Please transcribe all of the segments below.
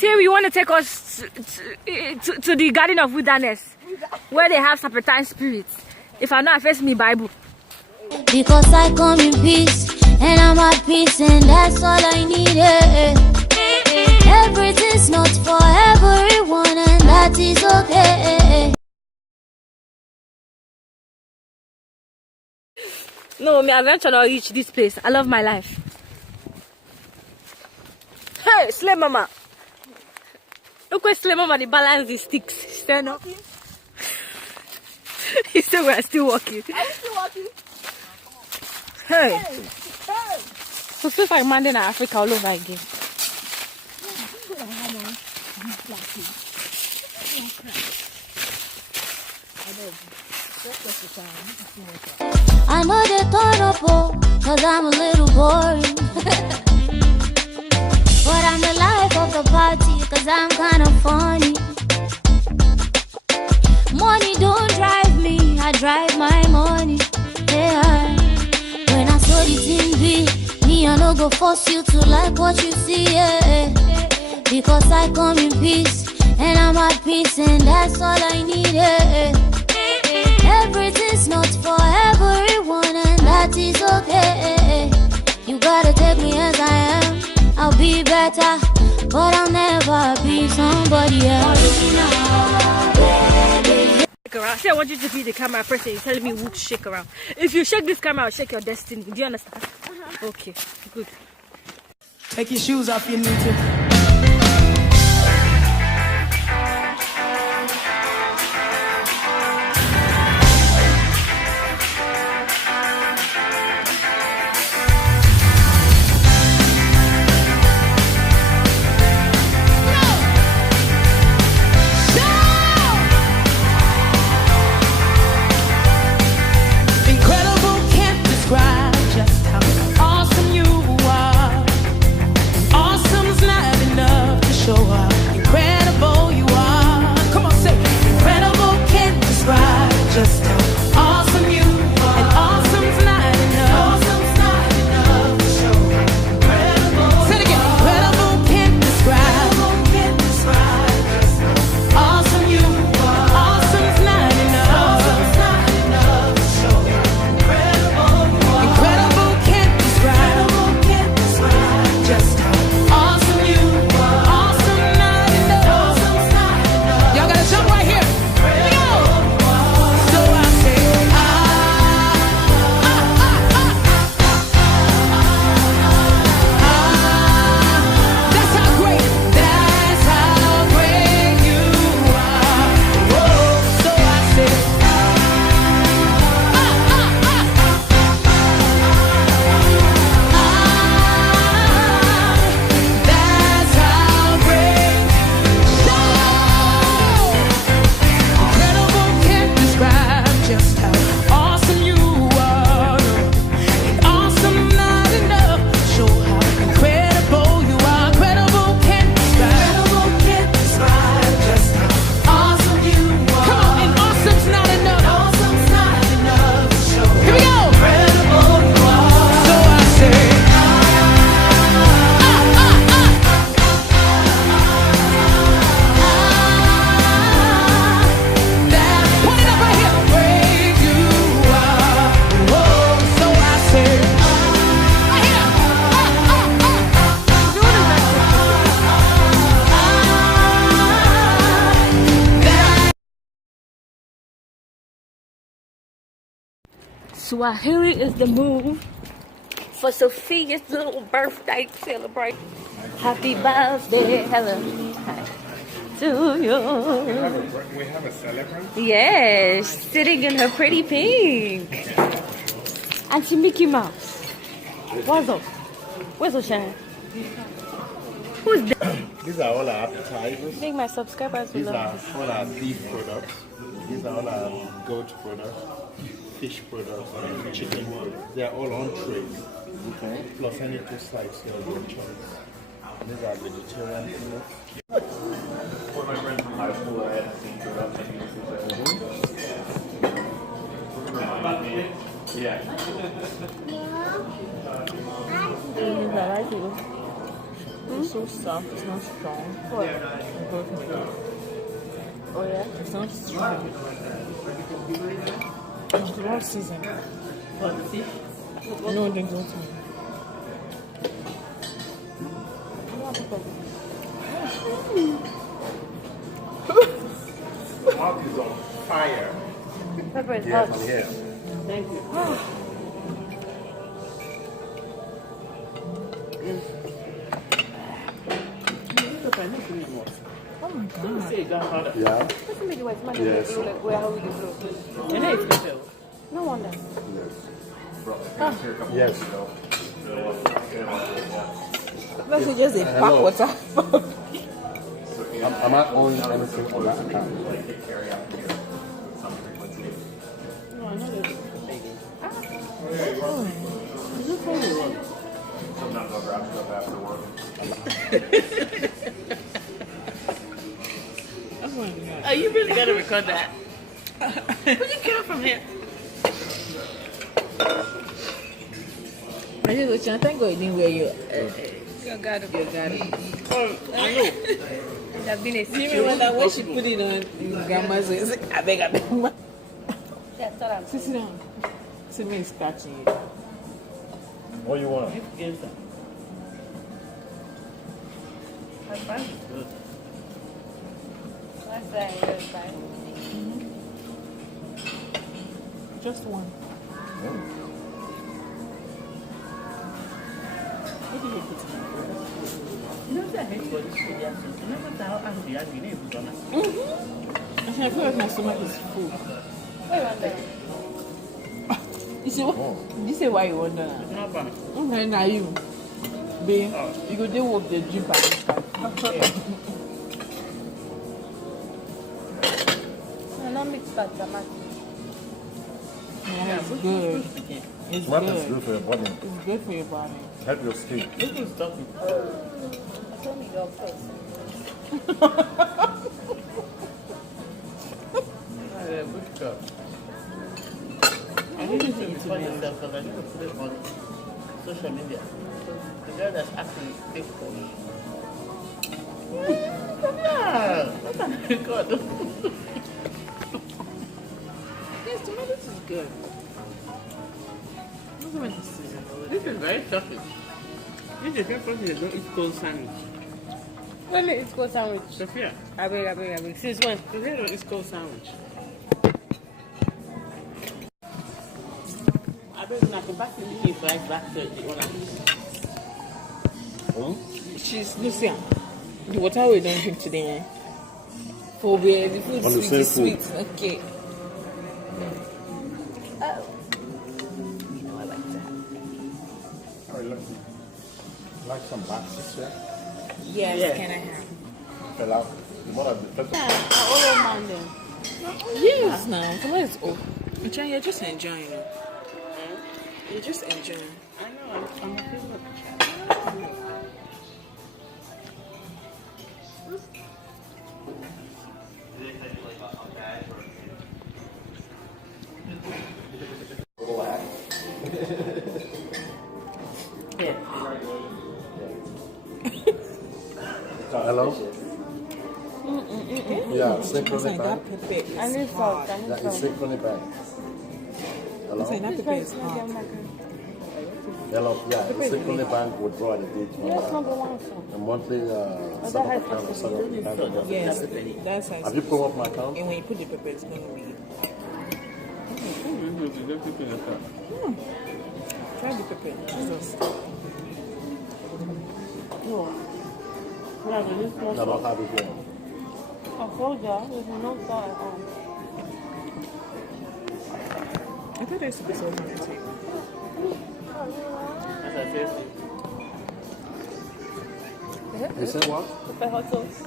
Terry, you want to take us to the Garden of Wilderness, where they have serpentine spirits? If I know, I face me Bible. Because I come in peace, and I'm at peace, and that's all I need. Everything's not for everyone, and that is okay. No, me eventually I'll reach this place. I love my life. Hey, Slay Mama. Look where Slay Mama, the balance the sticks. Stand up. He said we're still walking. Are you still walking? Hey. Hey. So it feels like Monday in Africa all over again. I know they turn up, cause I'm a little boring. But I'm the life of the party, cause I'm kinda funny. Money don't drive me, I drive my money. Yeah. When I saw the thing be, me I no go force you to like what you see, yeah. Because I come in peace, and I'm at peace, and that's all I need, yeah. Everything's not for everyone, and that is okay. You gotta take me as I am. I'll be better, but I'll never be somebody else. Shake around. See, I want you to be the camera person. You're telling me who to shake around. If you shake this camera, I'll shake your destiny. Do you understand? Okay, good. Take your shoes off, you need to. Swahili is the move for Sophia's little birthday celebration. Happy birthday, Helen. To you. We have a celebrant? Yes, sitting in her pretty pink. Auntie Mickey Mouse. What's up? Where's Ocean? Who's this? These are all our appetizers. I think my subscribers will These are love this. all our beef products. These are all our goat products, fish products, and chicken products. They are all entrees. Okay. Plus any two sides here of your choice. These are vegetarian food. Yeah. So so soft. It's not strong. What? Oh yeah. It's not strong. It's raw season. What the fish? No, they don't. Mouth is on fire. Pepper is Yeah, hot. from here. Thank you. Oh my god. Yeah. What's the middle way? It's Yes. like where how we do flow. And it's pepper. No wonder. Yes. That's just a pack Hello. water. Am I on anything on that account? Sometimes I'll grab stuff after work. Oh, you really gotta record that. Put your camera from here. I just was thank God you didn't wear your. You got it. You got it. I know. There's been a Do you remember that when she put it on grandma's face? I beg, ma. That's what I'm Sit down. See me scratching you. What do you want? saying. I find it good. That's very fine. Just one. What did you put in? You know that I hate for this food. No matter how angry I be, you know. I feel like my stomach is full. Wait one day. You see what? You say why you wonder? No problem. Okay, now you. Babe, you go there work the drip and No mix fat tomato. yeah, it's good. It's What is good. good for your body? It's good for your body. Help your skin. This is talking. Tell me your face. Good job. I need to record yourself because I need to put it on social media. The girl that's actually big for me. Yeah, that's a record. Yes, tomatoes is good. What's the matter, Susan? This is very toughy. This is the first person that don't eat cold sandwich. Let me eat cold sandwich. Sophia, I beg. Since when? Sophia don't eat cold sandwich. I bet when I come back to the UK, like back to the one. She's Lucia. The water we don't drink today, eh? For where the food On the sweet is same sweet. Okay. You know I like that. Like some boxes, yeah? Yes, Yeah. can I have? Fill out. You want to Yes, now. Come on, it's old. You're just enjoying it. You're just enjoying. I know, I'm a favorite child. Yeah. Hello? Yeah, It's synchrony like back. that pepper. I need salt. I Yeah, need it's salt. synchrony back. Hello? It's like that pepper is hot. Hello? Yeah, it's synchrony bank withdraw the date. That's number one. A monthly that setup has account or setup account. Yes, that's how Have you pulled up my account? And when you put the pepper, it's going to be. Try the pepper. Jesus. No. Yeah, there is no I don't have it here. I told you, there's no salt at all. I thought there used to be salt on the table. That's a tasty. You said what? Pepper hot sauce.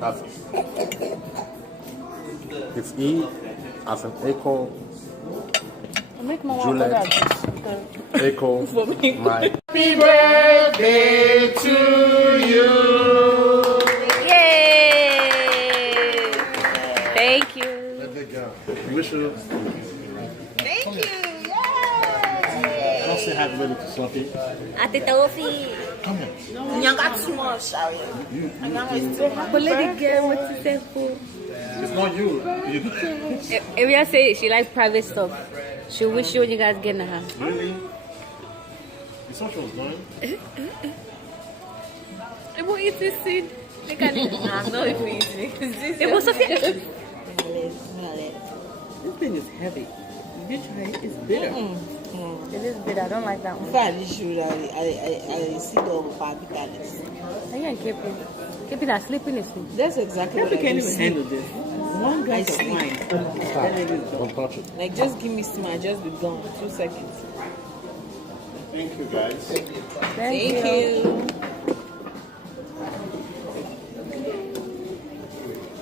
That's it's E as an echo, I make my Juliet. that. echo, For me. my. Happy birthday to you. Yay! Thank you. Let me go. Wish you. Thank you. Yay! Don't say happy ready to slap it. Ate Tofi. Come here. You got too much, sorry. But let the girl what to say for. It's not you. Area say she like private stuff. She wish you when you guys get in her. Really? You saw what she was doing? What is this scene? They can know if we eat it. Was Sophia? This thing is heavy. Did you try it? It's bitter. It is bitter. I don't like that one. I see the bitterness. I can't keep it. Keep it asleep in it. That's exactly what I can't even handle this. One glass of wine. Then it is done. Don't touch it. Like, just give me some, I just be gone. 2 seconds. Thank you, guys. Thank you.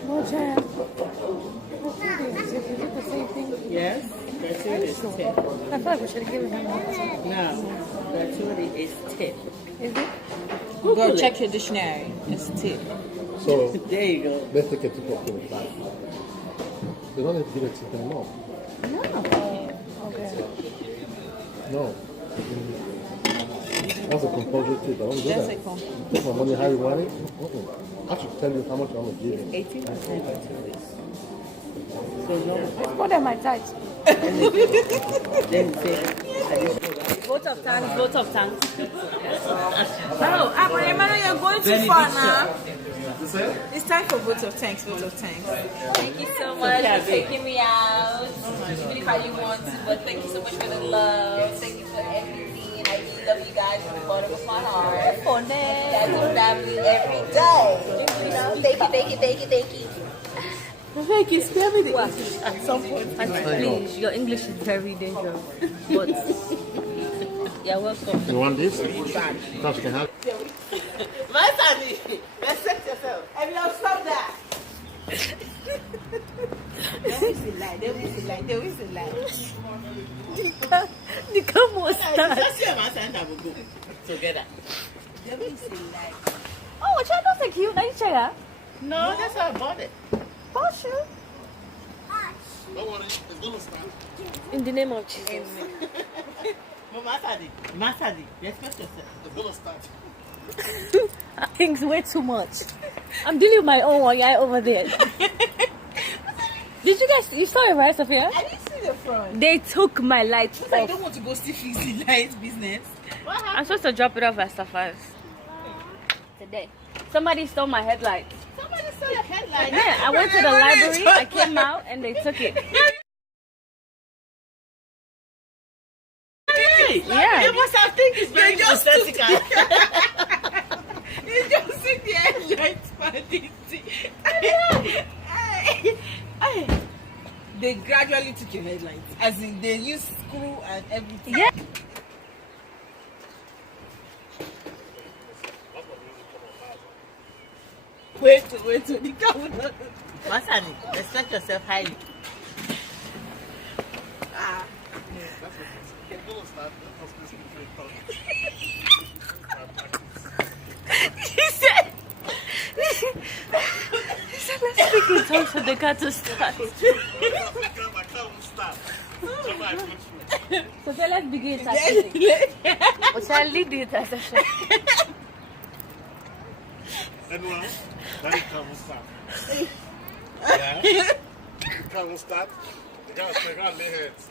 No chance. Is it the same thing? Yes, gratuity is 10. I feel like we should have given him one. No, gratuity is 10. Is it? Go check your dictionary. It's 10. So, There you go. let's take a tip of the back. They don't need to give a tip anymore. No. Okay. No. That's a compulsory tip. I don't do That's that. a compliment. Take my money how you want it. I should tell you how much I'm going to give you. 18% gratuity. So no, It's more than my tithe. then say, Vote of thanks, vote of thanks. oh, Emmanuel, you're going too far now. It's time for vote of thanks, vote of thanks. Thank you so much for taking me out. Even if I didn't want to, but thank you so much for the love. Thank you for everything. I really love you guys from the bottom of my heart. You guys are family every day. You know, thank you, thank you, thank you, thank you. Thank you, spare me the At some point, please, your English is very dangerous. But you're welcome. You want this? Because you can have My family, respect yourself. And now stop that. They whistle like, they whistle like, they whistle like. The come was that. Just see my son and we go together. They whistle like. Oh, which I don't think you like chair. No, that's how I bought it. Bosh you. Don't worry, it's going to start. In the name of Jesus. But Masadi, respect yourself. It's going to start. Things way too much. I'm dealing with my own one guy over there. Did you saw it, right, Sophia? I didn't see the front. They took my lights Because I off. don't want to go see fix the lights business. What happened? I'm supposed to drop it off at Safaris today. Somebody stole my headlights. Somebody saw your headlight. Yeah, I went to the library, I came out, and they took it. Yeah. You must have think it's very aesthetic. You just see the headlights They gradually took your headlights. As in they use screw and everything. Yeah. Wait, the car will not. Masani, respect yourself highly. Ah. It's going to start. He said, let's speak in tongues for the car to start. My car will start. So let's begin it. But shall I lead the intercession? Anyone? Then the car will start. Yeah? The car will start. The car will lay heads.